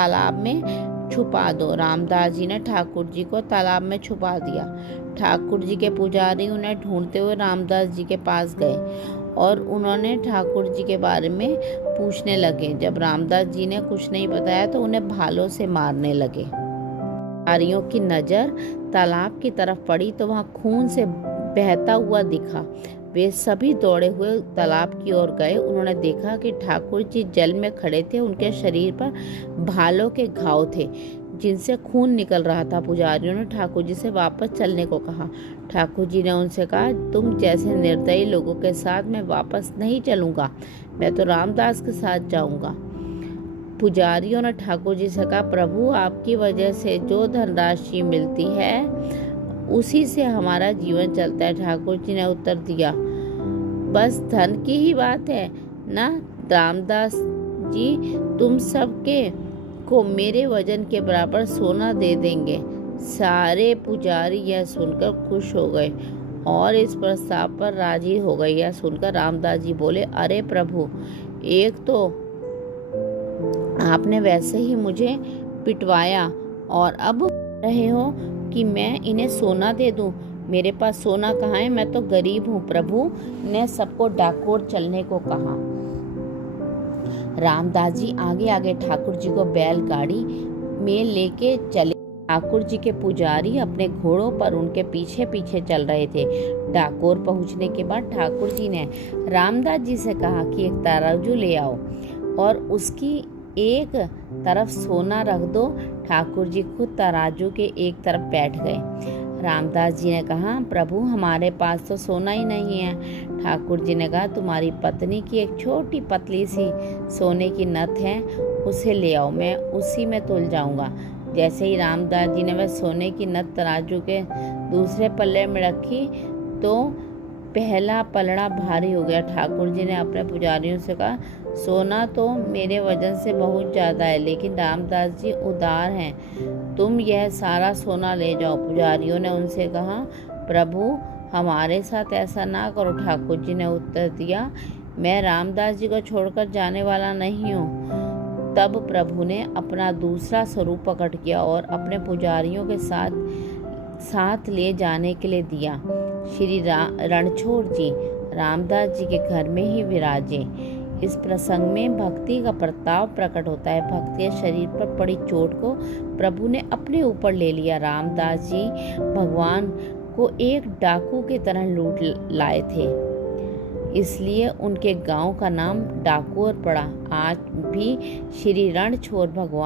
तालाब में छुपा दो। रामदास जी ने ठाकुर जी को तालाब में छुपा दिया। ठाकुर जी के पुजारी उन्हें ढूंढते हुए रामदास जी के पास गए और उन्होंने ठाकुर जी के बारे में पूछने लगे। जब रामदास जी ने कुछ नहीं बताया तो उन्हें भालों से मारने लगे। पुजारियों की नज़र तालाब की तरफ पड़ी तो वहाँ खून से बहता हुआ दिखा। वे सभी दौड़े हुए तालाब की ओर गए। उन्होंने देखा कि ठाकुर जी जल में खड़े थे। उनके शरीर पर भालों के घाव थे जिनसे खून निकल रहा था। पुजारियों ने ठाकुर जी से वापस चलने को कहा। ठाकुर जी ने उनसे कहा, तुम जैसे निर्दयी लोगों के साथ मैं वापस नहीं चलूंगा, मैं तो रामदास के साथ जाऊंगा। पुजारियों ने ठाकुर जी से कहा, प्रभु आपकी वजह से जो धनराशि मिलती है उसी से हमारा जीवन चलता है। ठाकुर जी ने उत्तर दिया, बस धन की ही बात है ना रामदास जी, तुम सबके को मेरे वजन के बराबर सोना दे देंगे। सारे पुजारी यह सुनकर खुश हो गए और इस प्रस्ताव पर राजी हो गए। यह सुनकर रामदास जी बोले, अरे प्रभु, एक तो आपने वैसे ही मुझे पिटवाया और अब रहे हो कि मैं इन्हें सोना दे दूं। मेरे पास सोना कहाँ है, मैं तो गरीब हूँ। प्रभु ने सबको डाकोर चलने को कहा। रामदास जी आगे आगे ठाकुर जी को बैलगाड़ी में लेके चले। ठाकुर जी के पुजारी अपने घोड़ों पर उनके पीछे पीछे चल रहे थे। डाकोर पहुंचने के बाद ठाकुर जी ने रामदास जी से कहा कि एक तराजू ले आओ और उसकी एक तरफ सोना रख दो। ठाकुर जी खुद तराजू के एक तरफ बैठ गए। रामदास जी ने कहा, प्रभु हमारे पास तो सोना ही नहीं है। ठाकुर जी ने कहा, तुम्हारी पत्नी की एक छोटी पतली सी सोने की नथ है, उसे ले आओ, मैं उसी में तुल जाऊंगा। जैसे ही रामदास जी ने वह सोने की नथ तराजू के दूसरे पल्ले में रखी तो पहला पलड़ा भारी हो गया। ठाकुर जी ने अपने पुजारियों से कहा, सोना तो मेरे वजन से बहुत ज़्यादा है, लेकिन रामदास जी उदार हैं, तुम यह सारा सोना ले जाओ। पुजारियों ने उनसे कहा, प्रभु हमारे साथ ऐसा ना करो। ठाकुर जी ने उत्तर दिया, मैं रामदास जी को छोड़कर जाने वाला नहीं हूँ। तब प्रभु ने अपना दूसरा स्वरूप प्रकट किया और अपने पुजारियों के साथ ले जाने के लिए दिया। श्री रणछोड़ जी रामदास जी के घर में ही विराजे। इस प्रसंग में भक्ति का प्रताप प्रकट होता है। भक्त के शरीर पर पड़ी चोट को प्रभु ने अपने ऊपर ले लिया। रामदास जी भगवान को एक डाकू की तरह लूट लाए थे, इसलिए उनके गांव का नाम डाकोर पड़ा। आज भी श्री रणछोड़ भगवान